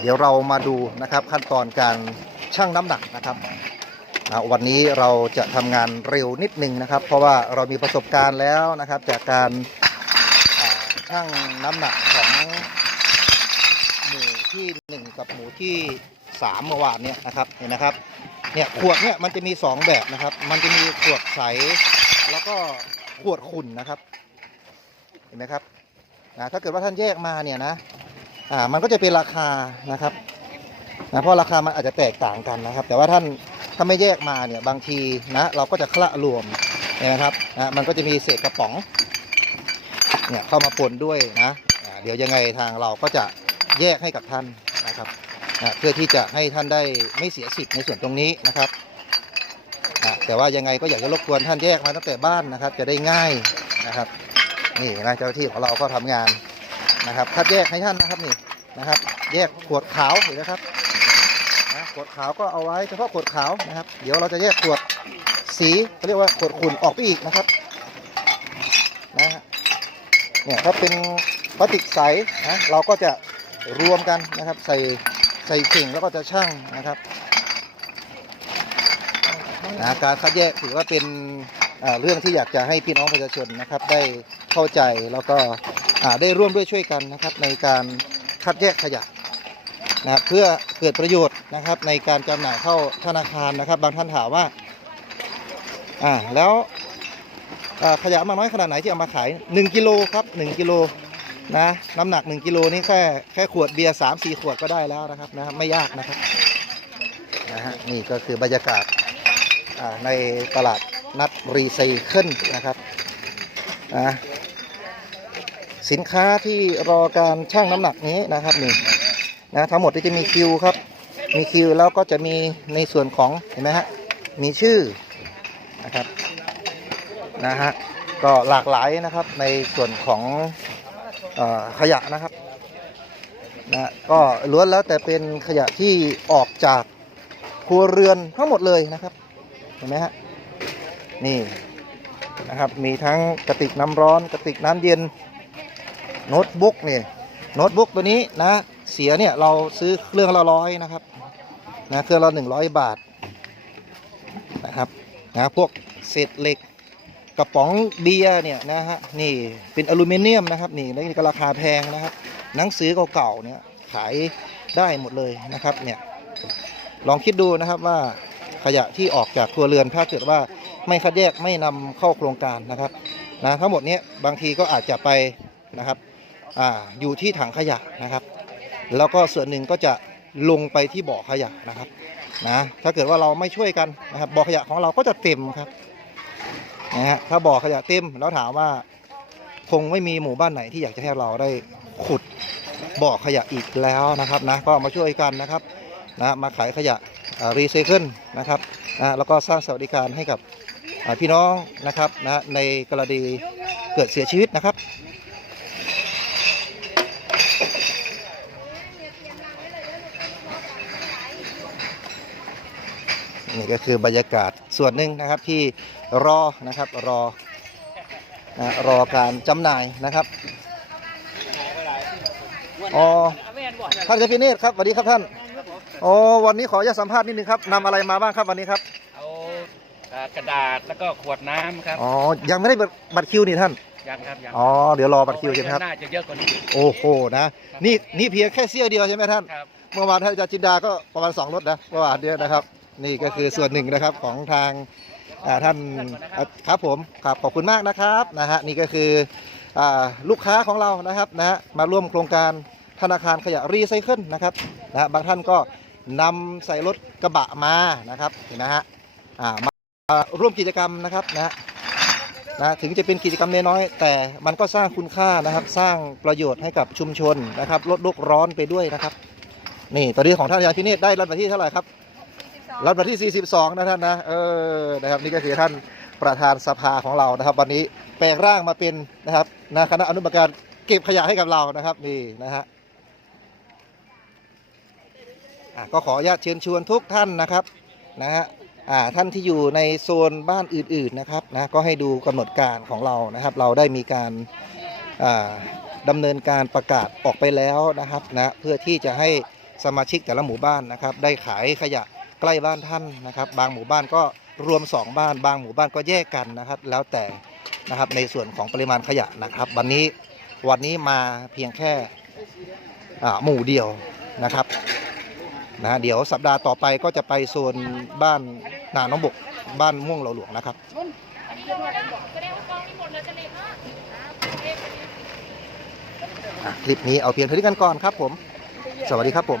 เดี๋ยวเรามาดูนะครับขั้นตอนการชั่งน้ำหนักนะครับวันนี้เราจะทำงานเร็วนิดนึงนะครับ เพราะว่าเรามีประสบการณ์แล้วนะครับ จากการชั่งน้ำหนักของหมูที่หนึ่งกับหมูที่สามเมื่อวานเนี่ยนะครับเห็นนะครับเนี่ยขวดเนี่ยมันจะมีสองแบบนะครับ มันจะมีขวดใสแล้วก็ขวดขุ่นนะครับ เห็นไหมครับนะถ้าเกิดว่าท่านแยกมาเนี่ยนะ อ่ามันก็จะเป็นราคานะครับนะเพราะราคามันอาจจะแตกต่างกันนะครับ แต่ว่าท่านถ้าไม่แยกมาเนี่ยบางทีนะเราก็จะคละรวมนะครับนะมันก็จะมีเศษกระป๋องเนี่ยเข้ามาปนด้วยนะเดี๋ยวยังไงทางเราก็จะแยกให้กับท่านนะครับนะเพื่อที่จะให้ท่านได้ไม่เสียสิทธิ์ในส่วนตรงนี้นะครับนะแต่ว่ายังไงก็อยากจะรบกวนท่านแยกมาตั้งแต่บ้านนะครับ จะได้ง่ายนะครับนี่นะเจ้าหน้าที่ของเราก็ทำงาน นะครับ คัดแยกให้ท่านนะครับนี่นะครับ แยกขวดขาวเห็นนะครับนะขวดขาวก็เอาไว้เฉพาะขวดขาวนะครับ เดี๋ยวเราจะแยกขวดสีเขาเรียกว่าขวดขุ่นออกไปอีกนะครับนะฮะเนี่ยถ้าเป็นพลาสติกใสนะเราก็จะรวมกันนะครับ ใส่ใส่เข่งแล้วก็จะชั่งนะครับนะการคัดแยกถือว่าเป็นเรื่องที่อยากจะให้พี่น้องประชาชนนะครับ ได้เข้าใจแล้วก็ ได้ร่วมด้วยช่วยกันนะครับในการคัดแยกขยะนะครับเพื่อเกิดประโยชน์นะครับในการจำหน่ายเข้าธนาคารนะครับ บางท่านถามว่าอ่าแล้วขยะมากน้อยขนาดไหนที่เอามาขาย 1กิโลครับ1กิโลนะน้ำหนัก 1กิโลนี่แค่แค่ขวดเบียร์สามสี่ขวดก็ได้แล้วนะครับนะไม่ยากนะครับนะฮะนี่ก็คือบรรยากาศในตลาดนัดรีไซเคิลนะครับนะ สินค้าที่รอการชั่งน้ำหนักนี้นะครับนี่นะทั้งหมดที่จะมีคิวครับ มีคิวแล้วก็จะมีในส่วนของเห็นไหมฮะมีชื่อนะครับนะฮะก็หลากหลายนะครับในส่วนของอขยะนะครับนะก็ล้วนแล้วแต่เป็นขยะที่ออกจากครัวเรือนทั้งหมดเลยนะครับเห็นไหมฮะนี่นะครับมีทั้งกระติกน้ำร้อนกระติกน้ำเย็น โน้ตบุ๊กนี่โน้ตบุ๊กตัวนี้นะเสียเนี่ยเราซื้อเครื่องละร้อยนะครับนะเครื่องละหนึ่งร้อยบาทนะครับนะพวกเศษเหล็กกระป๋องเบียร์เนี่ยนะฮะนี่เป็นอลูมิเนียมนะครับนี่แล้วนี่ก็ราคาแพงนะครับหนังสือเก่าๆเนี่ยขายได้หมดเลยนะครับเนี่ยลองคิดดูนะครับว่าขยะที่ออกจากครัวเรือนถ้าเกิดว่าไม่คัดแยกไม่นำเข้าโครงการนะครับนะทั้งหมดนี้บางทีก็อาจจะไปนะครับ ออยู่ที่ถังขยะนะครับ แล้วก็ส่วนหนึ่งก็จะลงไปที่บ่อขยะนะครับนะถ้าเกิดว่าเราไม่ช่วยกันนะครับบ่อขยะของเราก็จะเต็มครับนะฮะถ้าบ่อขยะเต็มแล้วถามว่าคงไม่มีหมู่บ้านไหนที่อยากจะให้เราได้ขุดบ่อขยะอีกแล้วนะครับนะก็มาช่วยกันนะครับนะมาขายขยะรีไซเคิลนะครับนะแล้วก็สร้างสวัสดิการให้กับพี่น้องนะครับนะในกรณีเกิดเสียชีวิตนะครับ นี่ก็คือบรรยากาศส่วนหนึ่งนะครับที่รอนะครับรอนะรอการจำหน่ายนะครับอ๋อท่านเจ้าพิเนศครับสวัสดีครับท่านโอ้วันนี้ขออนุญาตสัมภาษณ์นิดนึงครับนำอะไรมาบ้างครับวันนี้ครับเอาอ่ากระดาษแล้วก็ขวดน้ำครับอ๋อยังไม่ได้บัตรบัตรคิวนี่ท่านยังครับยังอ๋อเดี๋ยวรอบัตรคิวใช่ไหมครับน่าจะเยอะกว่านี้โอ้โหนะนี่นี่เพียงแค่เสี้ยวเดียวใช่ไหมท่านครับเมื่อวานท่านอาจารย์จินดาก็ประมาณสองรถนะเมื่อวานเดียวนะครับ นี่ก็คือส่วนหนึ่งนะครับของทางท่านครับผมครับขอบคุณมากนะครับนะฮะนี่ก็คืออลูกค้าของเรานะครับนะฮะมาร่วมโครงการธนาคารขยะรีไซเคิลนะครับนะฮะบางท่านก็นำใส่รถกระบะมานะครับเห็นไหมฮะมาร่วมกิจกรรมนะครับนะฮะนะถึงจะเป็นกิจกรรมน้อยแต่มันก็สร้างคุณค่านะครับ สร้างประโยชน์ให้กับชุมชนนะครับลดโลกร้อนไปด้วยนะครับ นี่ตอนนี้ของท่านอาจารย์พิเนศได้รับที่เท่าไหร่ครับ รับบัตรที่ 42 นะท่านนะ เออ นะครับนี่ก็คือท่านประธานสภาของเรานะครับ วันนี้แปลงร่างมาเป็นนะครับนะคณะอนุกรรมการเก็บขยะให้กับเรานะครับนี่นะฮะอะก็ขออนุญาตเชิญชวนทุกท่านนะครับนะฮะอ่าท่านที่อยู่ในโซนบ้านอื่นๆนะครับนะก็ให้ดูกำหนดการของเรานะครับ เราได้มีการอ่าดำเนินการประกาศออกไปแล้วนะครับนะเพื่อที่จะให้สมาชิกแต่ละหมู่บ้านนะครับ ได้ขายขยะ ใกล้บ้านท่านนะครับ บางหมู่บ้านก็รวม 2 บ้าน บางหมู่บ้านก็แยกกันนะครับ แล้วแต่นะครับในส่วนของปริมาณขยะนะครับ วันนี้วันนี้มาเพียงแค่หมู่เดียวนะครับนะเดี๋ยวสัปดาห์ต่อไปก็จะไปโซนบ้านนาน้องบกบ้านม่วงเหลาหลวงนะครับคลิปนี้เอาเพียงเท่านี้กันก่อนครับผม สวัสดีครับผม